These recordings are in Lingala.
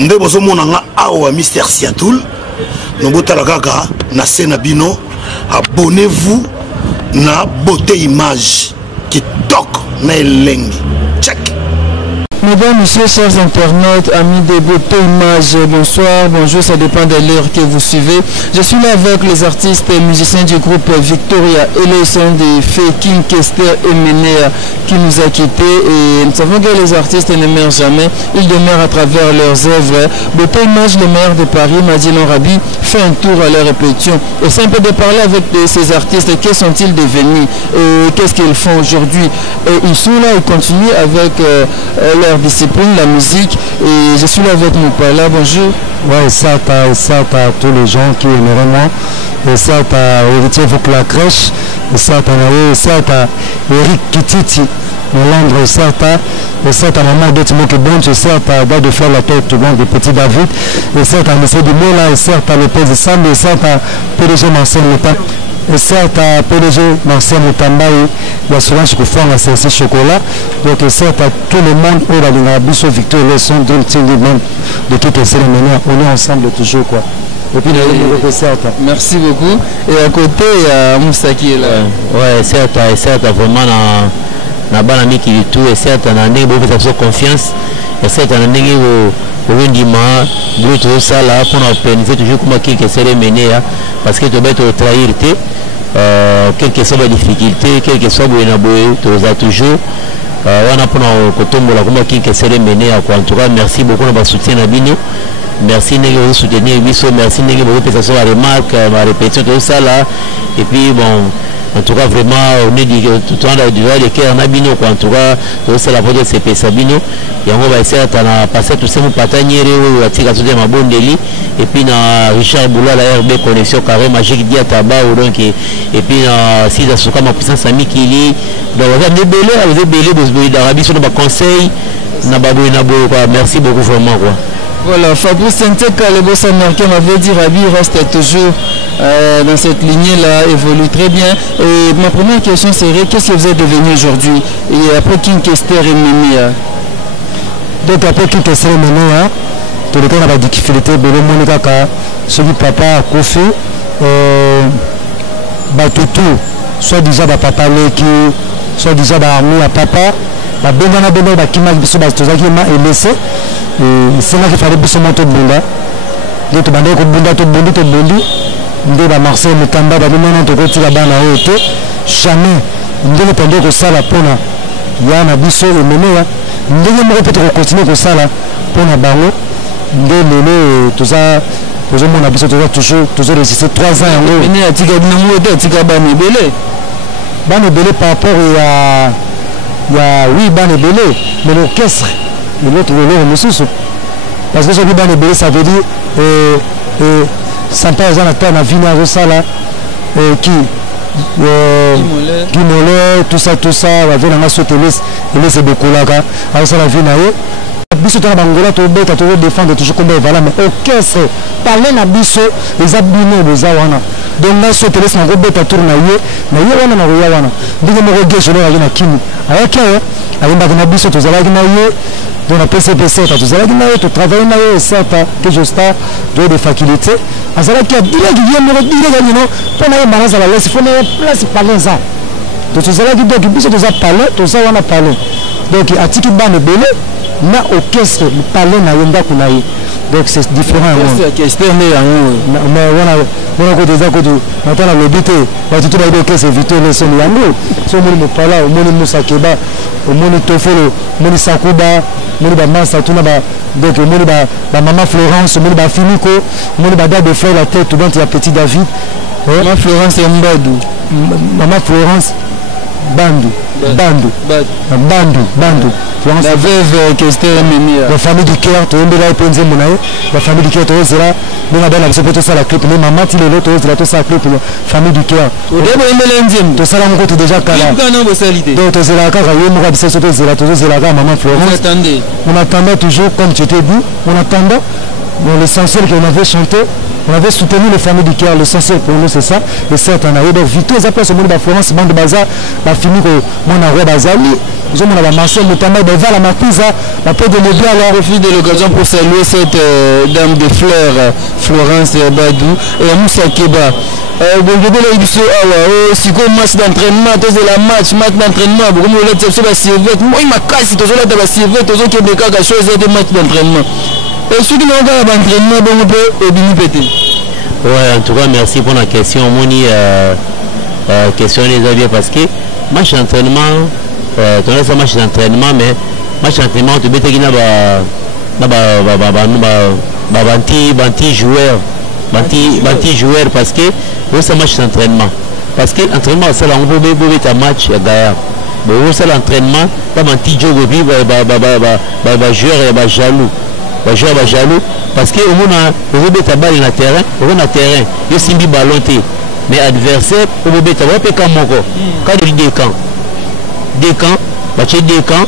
nde bozomona nga awa Mister Siatoul nobotala kaka na scène bino. Abonnez-vous na beauté image kitoko na elengi. Check. Mesdames, messieurs, chers internautes, amis de beauté image, bonsoir, bonjour, ça dépend de l'heure que vous suivez. Je suis là avec les artistes et musiciens du groupe Victoria et le son des fées King Kester et Menea qui nous a quittés. Et nous savons que les artistes ne meurent jamais, ils demeurent à travers leurs œuvres. Beauté image, le maire de Paris, Madilon Rabi, fait un tour à leur répétition. Et c'est un peu de parler avec ces artistes, que sont-ils devenus et qu'est-ce qu'ils font aujourd'hui. Et ils sont là, ils continuent avec leur discipline, la musique, et je suis là avec mon père là, bonjour. Ouais, ça à tous les gens qui aimeraient moi, et ça à héritier avec la crèche, et ça à Eric Kititi, Londres, ça à maman d'Etimo qui bon, et ça à Bas de faire la tête tout le monde de Petit David, et ça à M. Dumola, et ça à Lopez de Sam, et ça à PDG Marcel Mouta. Et ça à PDG Marcel Moutamba et l'assurance que font à chocolat. Donc ça à tout le monde où la Bisso Victor le son de même de tout le cérémonie. On est ensemble toujours quoi. Et puis merci beaucoup. Et à côté il y a Moussa qui est là. Ouais, c'est vraiment na bana miki du tout et c'est à ndenge beaucoup de confiance et c'est à ndenge au ndima brut ça là pour organiser toujours comme qui c'est mené parce que tu dois te trahir quelle que soit la difficulté, quelle que soit la bonne tu as toujours on a pour kotombola comme qui c'est mené à quoi. En tout cas merci beaucoup de votre soutien à Bino. Merci de soutenir Bisso, merci de beaucoup de la remarque, ma répétition tout ça là et puis bon. En tout cas, vraiment, on est dit tout le temps de cœur en abino, en tout cas, c'est la voix de CP Sabino. Et on va essayer de passer tout ça, mon patanier, ou à tirer tout ma bonne délit. Et puis, Richard Boula, la RB Connexion Carré Magique Diataba, donc, et puis, si la souka ma puissance amie qui lit, donc, vous avez belé, vous avez d'Arabie sur le conseil, merci beaucoup, vraiment, quoi. Voilà, Fabrice Senteka, le boss américain m'avait dit Rabi reste toujours dans cette lignée-là, évolue très bien. Et ma première question serait, qu'est-ce que vous êtes devenu aujourd'hui? Et après King Kester et Menea. Donc après King Kester et Menea, tout le temps on a des difficultés, Belo Monikaka, celui papa Kofi, Batutu, soit déjà papa Leki, soit déjà Armée à papa, Bengana Beno, Kima Biso Bastozaki et laissé. C'est là qu'il fallait biso monter bunda donc tu bandé ko bunda to bondi nde ba Marcel Mutamba ba non to ko tira bana oto jamais nde pendé ko sala pona ya na biso e menea nde mo peut être continuer ko sala pona bango nde lelo tout ça pour moi na biso toujours résister 3 ans yango menea tika dinamo de tika bana belé par rapport à oui bana belé mais l'orchestre de l'autre monsieur parce que ce qui est bien ça veut dire sans pas exemple la vie dans ça là qui mollet tout ça avec la masse télé et c'est beaucoup là alors ça la vie na biso tana bangola to beta to défendre toujours comme voilà mais orchestre parler na biso les abino de zawana donc na so télé na go beta tour na ye wana na roya wana ndenge mo go gesho na kimi ayaka ayimba na biso to zalaki na ye donc la PCPC tu zalaki na ye to travailler na ye certes que je sta de des facultés azalaki a dire qui vient me dire que non pour na balance la laisse faut na place parler ça donc tu zalaki donc biso to za parler to ça wana parler donc atiki bane belé na orchestre le palais na yenda kunayi donc c'est différent mais ko déjà ko natana lobité ba tutu ba orchestre éviter les sons yango so mo pala mo Moussa Keba mo Tofolo mo Sakuba mo ba Massa tuna ba donc mo ba maman Florence mo ba Finiko mo ba date de frère la tête tout donc il y a petit David maman Florence et Mbadou maman Florence Bandu la veuve Kester Menea la famille du cœur to ndela ipenze munaye la famille du cœur to zera donc dans la sopoto ça la clip mais maman ti lelo to zera to ça clip famille du cœur to debo endele nzem to sala ngo to déjà kala donc to zera ka yo mo ka biso to zera ka maman Florence on attendait toujours comme tu t'es dit on attendait bon l'essentiel qu'on avait chanté on avait soutenu les familles du cœur, l'essentiel pour nous c'est ça. Et certes, on a eu donc Vito, ils appellent ce monde de Florence, bande de bazar, la fini que mon arrêt bazali. Ils ont mon Marcel, notamment de Val à Marquisa, la paix de Lébi. Alors, profite de l'occasion pour saluer cette dame de fleurs, Florence Badou, et Moussa Keba. Bon, je vais dire ça, si comme match d'entraînement, c'est la match d'entraînement, beaucoup de gens sont là, moi, il m'a cassé, tous les gens sont là, tous les gens qui ont des cas de choses, des matchs d'entraînement. Et ceux qui n'ont pas d'entraînement, on peut bien péter. Ouais, en tout cas, merci pour la question. Moni, question les avis parce que match d'entraînement, tu as match d'entraînement, mais match d'entraînement, tu peux te dire banti joueur parce que c'est un match d'entraînement. Parce que l'entraînement, c'est là, on peut un match gagnant. Mais c'est l'entraînement, pas banti joueur, joueur jaloux. Jaloux parce que on a balle dans le terrain, on a terrain, il y a un ballon mais adversaire on peut mettre quand il y a des camps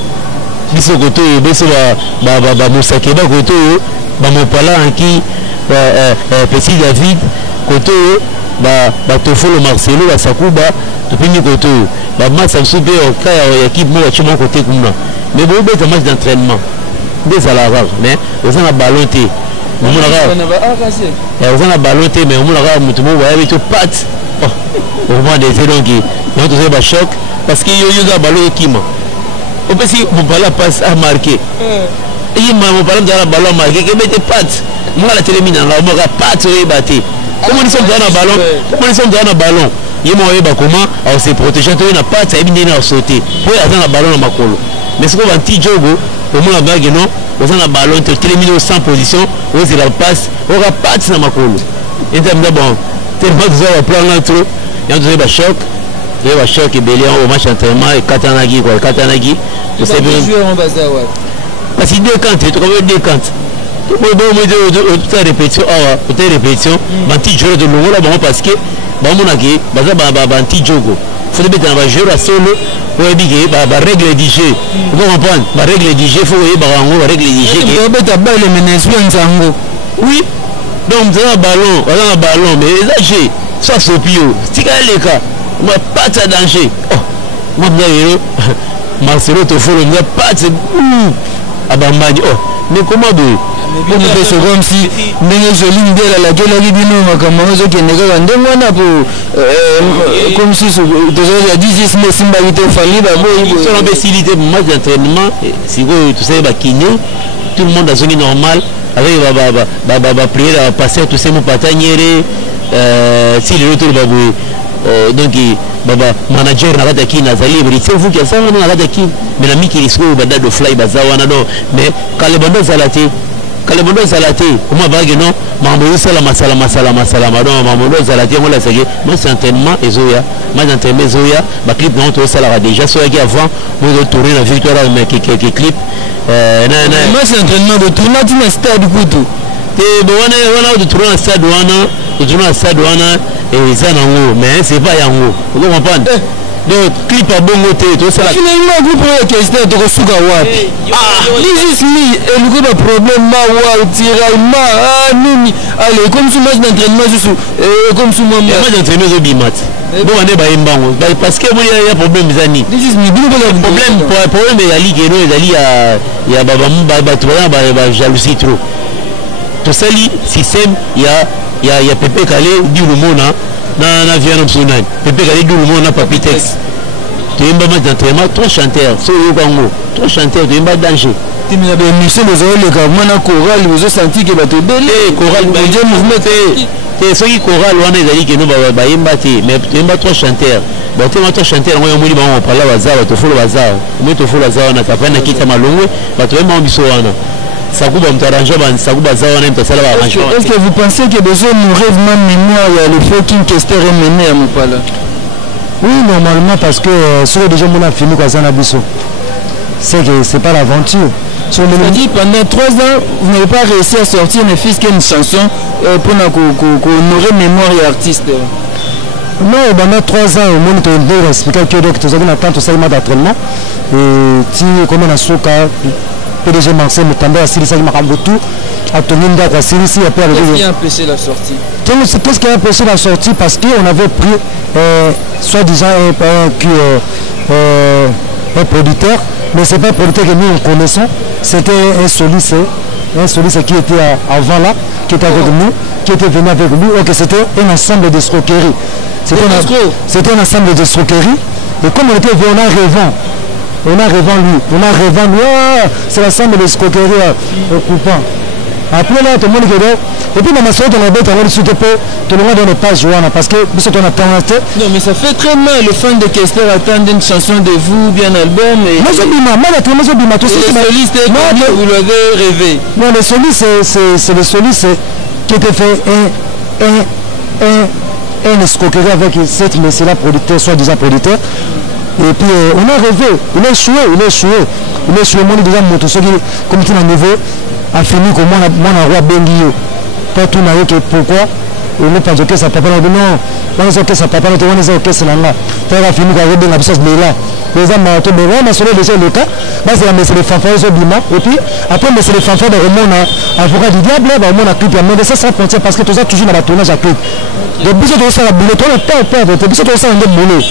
biso koto biso ba Moussakeba koto ba Mopala qui Petit David koto ba Tofolo Marcelo ba Sakuba to pini koto ba match super au cas équipe moi tu mon côté comme mais bon un match d'entraînement des à la rare mais on a ballon té on a ballon té mais on a mutumo ouais to pat au moment des élongues on te fait choc parce qu'il y a ballon qui m'a on peut si mon ballon passe à marquer et mon ballon dans la ballon marqué que mette pat moi la télémine là on aura pas te battre comment ils sont dans un ballon il m'a eu comment on s'est protégé tu n'a pas ça bien sauter pour attendre le ballon dans ma colo mais ce qu'on va petit jogo au moins la bague non on a un ballon tu termines sans position on se la passe on va pas dans ma colo et bon tellement que ça va prendre trop et on te choc et belé au match d'entraînement et Katanagi tu sais bien parce que deux cantes tu connais deux cantes tu peux bon répétition banti joueur de l'eau là bon parce que bon mon aki banti jogo faut mettre un joueur à solo pour ébiquer ba règle du jeu vous comprenez ba règle du jeu faut ba règle du jeu qui ba balle meneswe nzango oui donc on a ballon mais ça j'ai ça sopio si les cas moi pas de danger oh moi bien Marcelo Tofolo moi pas de abambadi oh mais comment c'est comme si ndenge joli ndela la gueule ali bino makambo zo keneka ndenge wana pour comme si déjà 10 mais simba ite fali ba boy sur l'imbécilité match d'entraînement si vous tu sais ba kiné tout le monde a zone normal avec ba prier à passer tout ces mon pataniere si le retour ba boy donc baba manager na kata kina zali c'est vous qui ça na kata kina mais la miki risque bada do fly bazawana non mais kalebondo zalati comment va que non mambo salama non mambo zalati on la sege moi c'est entraînement ezoya moi d'entraînement ezoya ba clip non to sala déjà soit qui avant moi de tourner la victoire mais qui clip moi c'est entraînement de tourner dans stade kutu te bon on de tourner dans stade wana et ça non mais c'est pas yango vous comprenez donc clip à bon côté tout ça finalement vous prenez question de resuka wapi this is me et le gros problème ma wa tirer ma nini allez comme sous match d'entraînement juste comme sous moi match d'entraînement au bimat bon on est ba imbango parce que moi il y a problème zani this is me problème ya ligue no ezali ya baba tu ba jalousie trop tout ça li système il y a Pepe Calé du Lumona na Viano Tsunami Pepe Calé du Lumona Papitex tu es match d'entraînement trois chanteurs so yokango trois chanteurs tu es pas danger tu me avais monsieur les autres les gars moi na choral vous senti que ba te belé choral bon mouvement te so qui choral wana ezali que no ba yemba te mais tu es pas trois chanteurs bon tu es trois chanteurs moi omuli ba on parla bazar to follow bazar moi to follow bazar na tapana kita malongwe ba to ema biso wana Sakuba m'tarrange ban Sakuba zawana m'tasala ba arrangement. Est-ce que vous pensez que besoin nous rêve même mémoire il y a le fait qu'une question est menée à Mopala? Oui, normalement parce que sur déjà mon a fini quoi ça na biso. C'est que c'est pas l'aventure. Sur le dit pendant 3 ans, vous n'avez pas réussi à sortir ne fût-ce qu'une chanson pour honorer mémoire et artiste. Non, pendant 3 ans, au monde on expliquer que donc tu as une attente ça il d'entraînement et tu comment na soka PDG Marcel Mutamba asili ça makambo tout à Toninda, quoi. C'est ici, après, qu'est-ce qui a empêché la sortie? Qu'est-ce qui a empêché la sortie? Parce qu'on avait pris, soi-disant, un producteur, mais ce n'est pas un producteur que nous connaissons, c'était un soliste qui était avant là, qui était avec nous, qui était venu avec nous, et que c'était un ensemble d'escroqueries. C'était un ensemble d'escroqueries, et comme on était venu, on a revend lui, c'est l'ensemble d'escroqueries coupant. Après là, tout le monde est là. Et puis, dans ma soeur, on a bête, on a tout le monde n'est pas joué parce que nous sommes en attente. Non, mais ça fait très mal. Les fans de Kester attendent une chanson de vous, bien album. Et moi, je dis, tout ça. Le soliste, vous l'avez rêvé. Non, le soliste, c'est le soliste qui était fait un escroquerie avec cette messieurs-là, producteur, soi-disant producteur. Et puis, on a rêvé. Il est échoué. Moi, déjà, mon tout ce qui, comme tu l'as nouveau, a fini comme moi, on a roi Bengio. Pas tout n'a que pourquoi on n'est pas que ça papa non on est que ça papa non on est que c'est là tu as fini avec des absences de là les hommes ont tout mais on a solo déjà le cas bah c'est la mais c'est les fanfares au bima et puis après mais c'est les fanfares de Ramon avocat du diable bah on a clip mais ça frontière parce que tout ça toujours dans la tournage à clip de biso de ça la boulot on a pas perdre de biso de ça on est boulot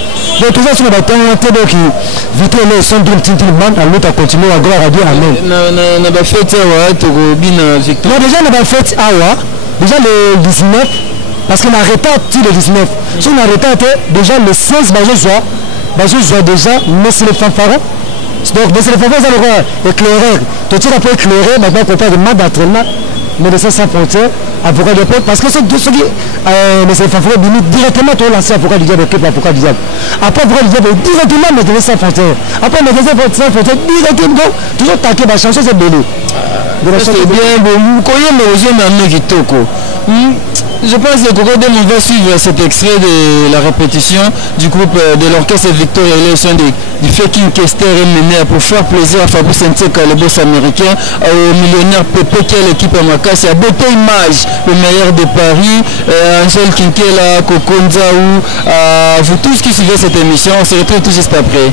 donc tout ça sur la temps donc vite le son d'une petite bande à l'autre continuer à gloire à Dieu amen na ba fête wa to go bina victoire déjà na ba fête awa déjà le 19 parce qu'on a arrêté le 19 si on a arrêté déjà le 16 je déjà mais c'est les fanfarons donc mais c'est les fanfarons ça le éclairer tout ça peut éclairer maintenant qu'on parle de mal d'entraînement mais de ça sans frontières avocat de peuple parce que c'est ceux qui mais c'est les fanfarons directement tout lancer avocat du diable peuple avocat du diable après avocat du diable directement mais de sans frontières après mais sans frontières directement toujours taquer ma chanson c'est belé c'est bien bon vous connaissez mais aux hommes qui toko. Je pense que Coco Dem va suivre cet extrait de la répétition du groupe de l'orchestre Victoria et l'élection du Faking Kester mené pour faire plaisir à Fabrice Nteka, le boss américain, au millionnaire Pepe qui est l'équipe à Makassi, à Beauté Image, le meilleur de Paris, Angel Kinkela, Coco Nzaou, à vous tous qui suivez cette émission, on se retrouve tout juste après.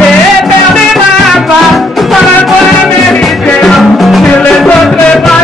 J'ai perdu ma part, ça va pas mériter, sur les autres pas.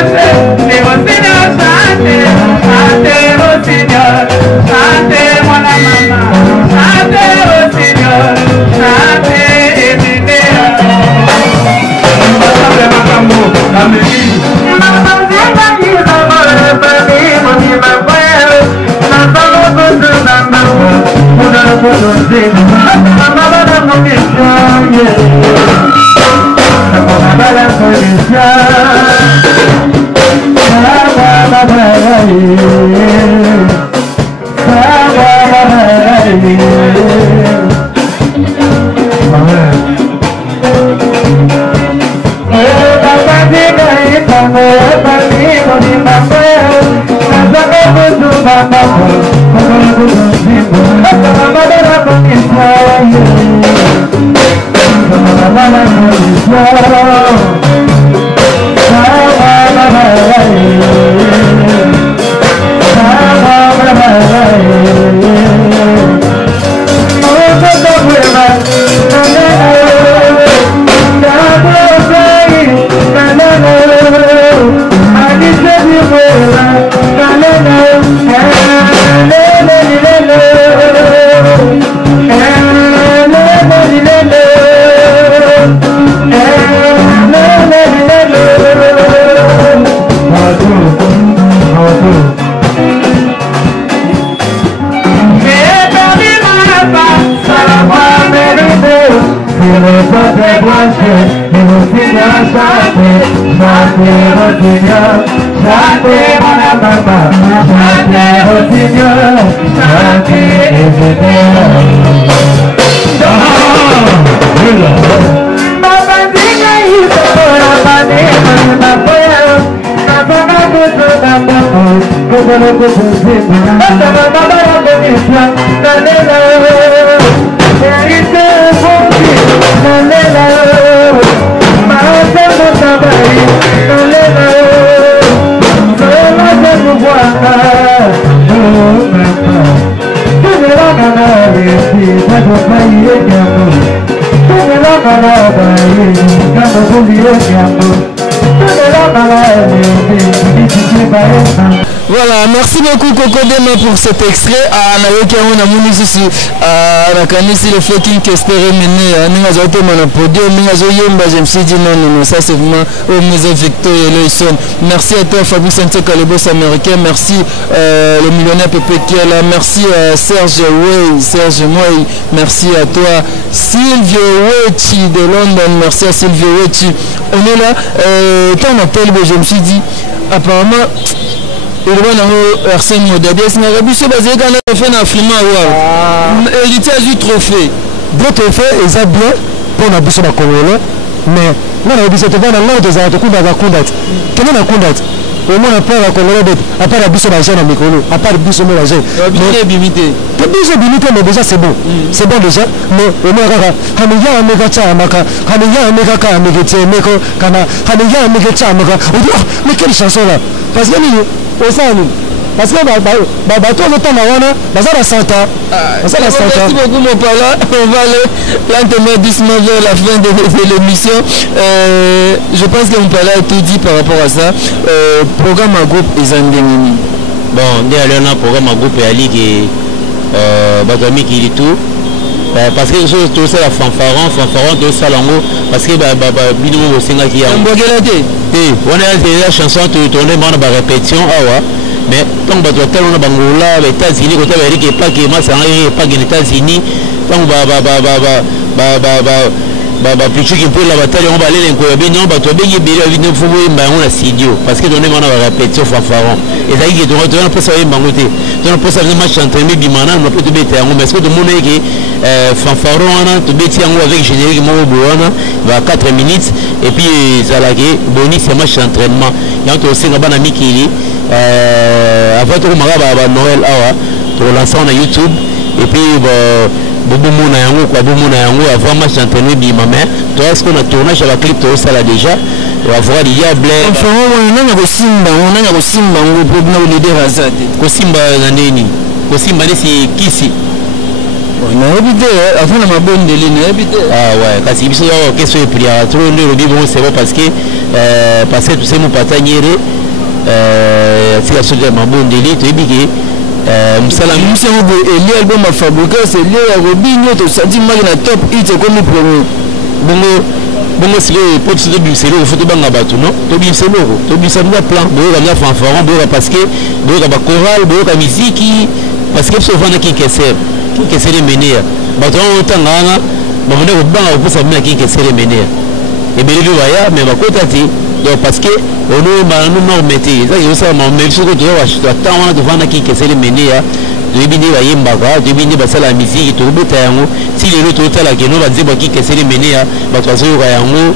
Voilà, merci beaucoup Coco Dema pour cet extrait. On a mis ici le fucking espérer mener mon podium, je me suis dit non, ça c'est vraiment au musée Victor et Leyson. Merci à toi Fabrice Santé Calibos américain, merci le millionnaire Pepe qui est là, merci Serge Moy, merci à toi Silvio Wechi de London, merci à Silvio Wechi. On est là, quand on appelle, je me suis dit apparemment il y a Arsène Modadé, c'est un basé quand on a fait un film héritage du trophée. Deux trophées, ils ont bien pour la boussole à Congolais, mais là, on a dit que c'était dans l'ordre des articles de la Condate. Quel est la Condate? Au moins, après la Congolais, à part la boussole à Jean à Mikolo, à part la boussole à Jean. Bien limité. Bien limité, mais déjà c'est bon. C'est bon déjà. Mais au moins, Hamiya Megacha Amaka, Hamiya Megaka Megete, Meko, Kana, Hamiya Megacha Amaka. On dit, mais quelle chanson là? Parce que parce que bateau le temps merci beaucoup mon pala. On va aller lentement doucement vers la fin de l'émission. Je pense que mon pala a tout dit par rapport à ça. Programme à groupe Izandengini. Bon, dès on a programme à groupe et Ali qui Batami qui dit tout. Parce que tout ça la fanfaron tout ça lango parce que bino au singa qui a on a la chanson tourner dans la répétition mais tant que tu as bangola les États-Unis quand tu as dit que pas que moi ça pas que les États-Unis tant plus qui peut la bataille on va aller l'incoyable non tu as bien bien faut on a studio parce que donner mon répétition fanfaron et ça qui doit on peut ça bangoté on peut ça match entre mi bimana on peut te bêter mais est-ce que de mon qui fanfaron on te bêter avec générique mon boana va 4 minutes et puis ça là qui bonus c'est match d'entraînement il y a aussi un bon ami qui avant tout Noël pour lancer sur YouTube et puis Bobo Mona avant match d'entraînement bimamé toi est-ce qu'on a tourné sur la clip tout ça là déjà on va voir il y a Blair on a Simba on peut nous leader Azad Simba nani Simba c'est Kisi on a habité avant la bonne de ligne habité ouais parce que biso question est pris à trop le dit bon c'est bon parce que tout c'est mon pataniere c'est la chose de ma bonne de ligne tu dis Msala msi yango eli album a fabriqué c'est lié à Robinho to sadi magna top hit comme premier bongo c'est le pot de c'est le photo banga bato non to bi c'est loko to bi ça bien plan bo la fanfaron bo parce que bo la chorale bo la musique parce que souvent qui que c'est qui s'est mené bato autant ngana ba mona ko banga ko sabina qui s'est mené et bien le voya mais ba kota ti donc parce que ono ba no normeti ça yo ça ma même chose que tu vas attendre de vendre qui s'est mené tobini bayimbaka tobini basala musique tobeta yango si lelo totala keno banze baki keseli mene ya bato bazoyoka yango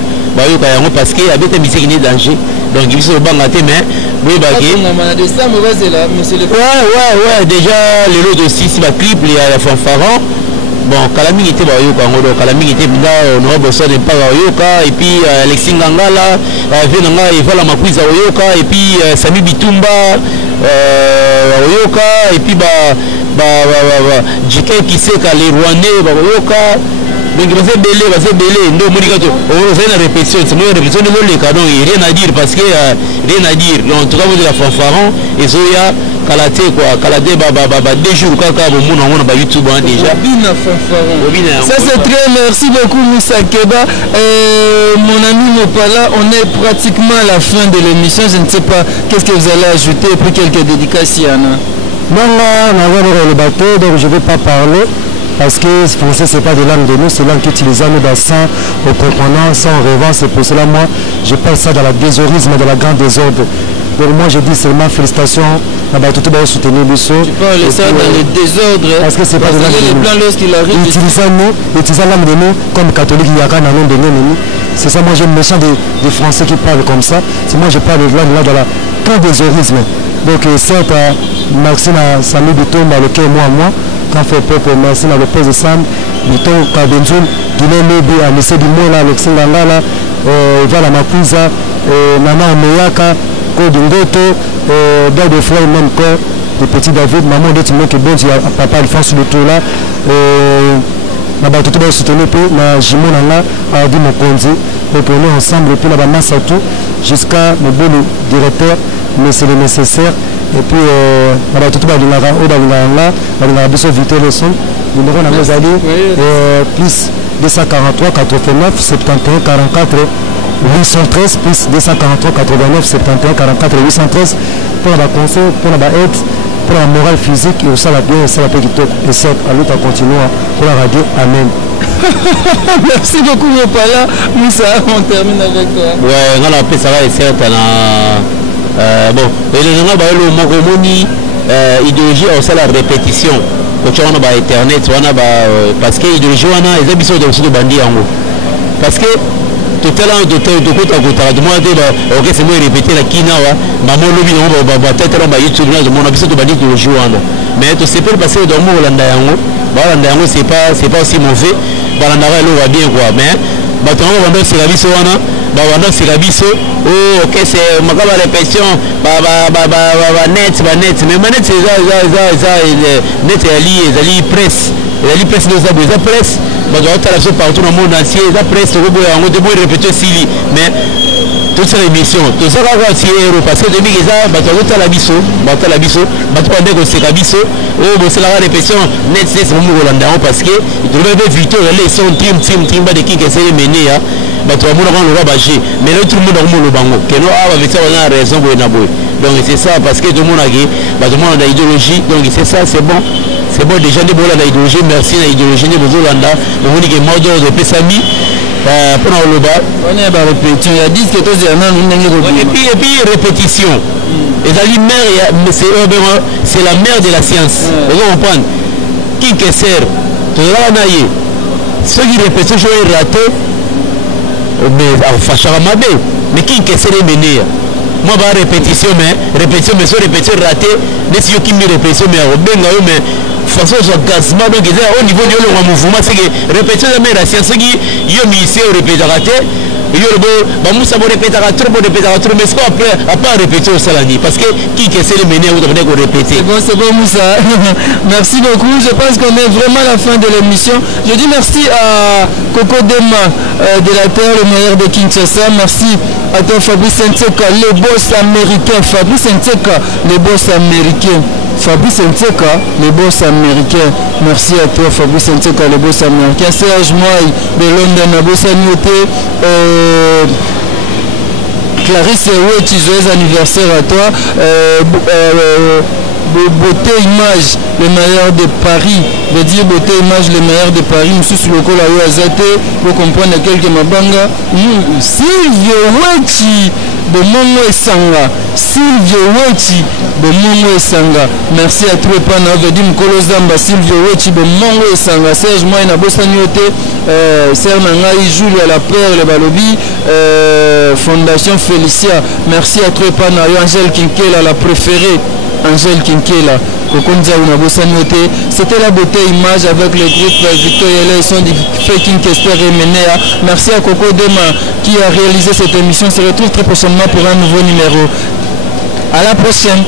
parce que abeta musique ni danger donc biso banga te mais oui baki ouais déjà lelo de 6 ba clip ya fanfaron bon kalami était bayoka ngodo kalami était bida on besoin de pas yoka et puis Alexis Ngangala venanga ivala makwiza yoka et puis Sami Bitumba yoka et puis JK qui sait qu'à les Rwandais yoka donc va se belé ndo moni kato on fait une répétition c'est une répétition de le cadeau rien à dire parce que rien à dire donc en tout cas vous de la fanfaron et zoya kalate quoi kalate deux jours kaka bon on a YouTube déjà ça c'est très merci beaucoup Moussa Keba mon ami Mopala on est pratiquement à la fin de l'émission je ne sais pas qu'est-ce que vous allez ajouter et puis quelques dédicaces Yana. Non le bateau donc je ne vais pas parler parce que le français c'est pas de langue de nous, c'est langue qu'utilisons nous dans ça, au comprenant, sans rêvant, c'est pour cela moi je parle ça dans la désordre, dans la grande désordre. Donc moi je dis seulement félicitations à tout le monde soutenir Bissot. Tu parles ça dans le désordre parce que c'est pas de langue de nous. Lorsqu'il arrive utilisant langue de nous comme catholique il y a qu'un nom de nous. C'est ça moi j'aime méchant des Français qui parlent comme ça. C'est moi je parle de langue là dans la grande désordre. Donc certes merci à Sami Bitomba lequel moi quand fait peuple merci à Lopez de Sam Biton Kabenzoul Guinée Lebi à lycée du Mola Alexis Ngangala Vala Makuza Nana Meyaka Kodingoto Belle de Frère même corps le petit David maman de Timon qui bon papa il fait sur le tour là na ba tout soutenir peu na Jimon Nanga a dit mon konzi et pour nous ensemble puis la masse tout jusqu'à le bon directeur mais c'est le nécessaire et puis on va tout le monde on a besoin de vite le son numéro na mes alliés plus 243 89 71 44 813 plus 243 89 71 44 813 pour la conseil pour la aide pour la morale physique et aussi la bien et ça la petite et ça à l'autre continuer pour la radio amen. Merci beaucoup Mopala Moussa on termine avec toi. Ouais on a appelé ça va et certain bon et le nom le mogomoni idéologie aussi la répétition quand tu as internet parce que idéologie on a les habitudes de bandit en haut parce que tout à l'heure de côté à côté de moi ok c'est moi répéter la kinawa maman lobby on va peut-être on va YouTube là de mon habitude de bandit idéologie on a mais tu sais pas passer dans mon Hollanda yango c'est pas aussi mauvais balanda va bien quoi mais baton on va c'est la vie on a bawanda sirabiso oh ok c'est makaba répétition net mais net c'est net ali presse de presse presse partout dans le monde entier la presse on doit répéter si mais toute cette émission tout ça va si parce que depuis ça la biso c'est la biso oh c'est la répétition net c'est mon Hollanda parce que il devait victoire les son team de qui essaie mener bato amona quand le bager mais tout le monde dans le bango que nous avec ça on a raison pour donc c'est ça parce que tout le monde a bato monde dans idéologie donc c'est ça c'est bon déjà des bola dans idéologie merci dans idéologie de Bozolanda on dit que modo de Pesami pour le bas on est à répétition il y a 10 que tous et puis répétition et la mère c'est la mère de la science vous comprenez qui que sert tout là naïe ceux qui répètent toujours raté mais fachara mabe mais qui s'est mené moi ba répétition mais sur répétition raté mais si qui me répétition mais benga mais façon so gasma donc au niveau de le mouvement c'est que répétition mais la science qui yo misé répéter raté yo ba musa bo répéter trop mais c'est après à pas répéter au salani parce que qui s'est mené ou devrait répéter c'est bon Moussa merci beaucoup je pense qu'on est vraiment à la fin de l'émission je dis merci à Coco Dema de la terre le meilleur de Kinshasa merci à toi Fabrice Nseka le boss américain Fabrice Nseka le boss américain Fabrice Nseka le boss américain merci à toi Fabrice Nseka le boss américain Serge Moy de London Abossa Nyoté Clarisse Ouetti joyeux anniversaire à toi beauté image le meilleur de Paris veut dire beauté image le meilleur de Paris mususu lokola yo azate pour comprendre quelques mabanga Silvio Wechi de Mongo Esanga Silvio Wechi de Mongo Esanga merci à tous les pana veut dire Mkolo Zamba Silvio Wechi de Mongo Esanga Serge moi na bosanyote Serge Nangai Julia la Perle Balobi Fondation Félicia merci à tous les pana Angèle Kinkela la préférée Angèle Kinkela c'était la beauté image avec le groupe Victoria et son du Faking Kester et Menea. Merci à Coco Dema qui a réalisé cette émission. On se retrouve très prochainement pour un nouveau numéro. À la prochaine.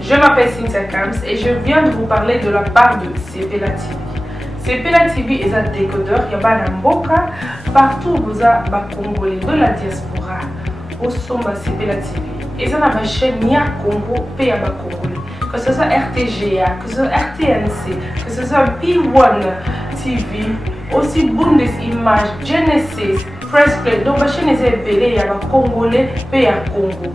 Je m'appelle Cynthia Kams et je viens de vous parler de la part de Sepela TV. Sepela TV est un décodeur, il y a un mboka partout où vous avez Congolais de la diaspora. Au Somba Sepela TV. Et ça ma chaîne Nia Congo P à Congolais. Que ce soit RTGA, que ce soit RTNC, que ce soit P1 TV, aussi Bundes Images, Genesis, Press Play. Donc ma chaîne est belée, il y a Congolais P à Congo.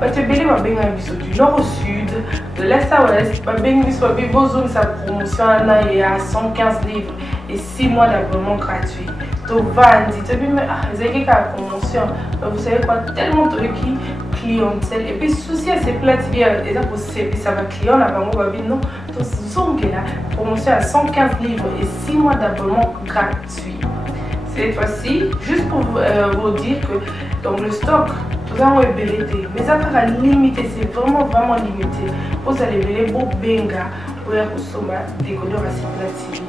Parce que belé ma benga biso du nord au sud, de l'est à ouest, ma benga biso besoin sa promotion il y a 115 livres et 6 mois d'abonnement gratuit. Donc vandi, tu dis mais c'est la promotion. Vous savez quoi, tellement de clientèle et puis souci à ces plats TV et ça va client là bango babi non. Donc sont que la promotion à 115 livres et 6 mois d'abonnement gratuit. Cette fois-ci, juste pour vous dire que donc le stock tout ça est belleté, mais ça va limité, c'est vraiment limité. Vous allez belé beau benga pour consommer décodeur à Sepela TV.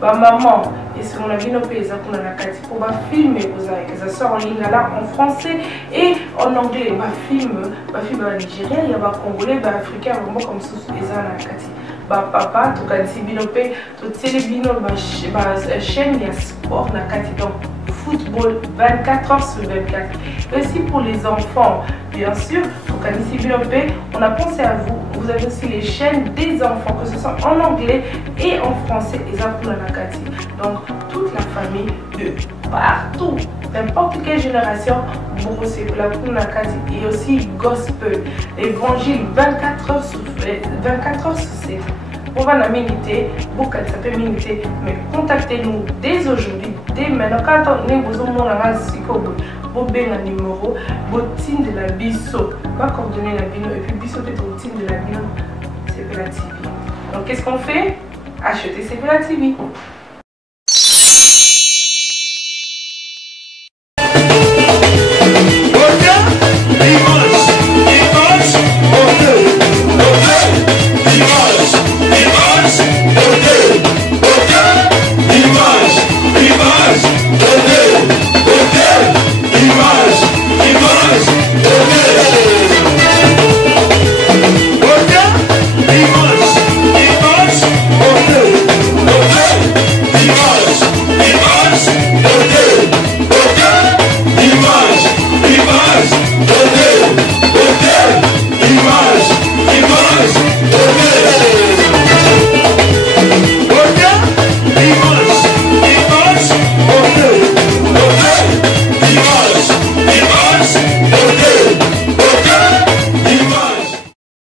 Bah maman, et si on a vu nos pays pour filmer, ça sort en ligne là en français et en anglais. Ma film en Nigeria, il y a des Congolais, des Africains, vraiment comme ça, bah papa, tout cas si binopé, tout télébino, chaîne il y a sport na kati donc football 24 heures sur 24. Aussi pour les enfants, bien sûr, tout cas si binopé, on a pensé à vous. Vous avez aussi les chaînes des enfants, que ce soit en anglais et en français, et ça pour la Nakati. Donc toute la famille de partout, n'importe quelle génération, pour la Nakati et aussi gospel, évangile 24 heures sur 7. On va la miniter, beaucoup ça peut miniter, mais contactez-nous dès aujourd'hui, dès maintenant. Quand on est besoin de vous avez un numéro, vous de la biso, pas coordonner la bino, et puis biso peut-être au de la bino, Sepela TV. Donc qu'est-ce qu'on fait? Acheter Sepela TV.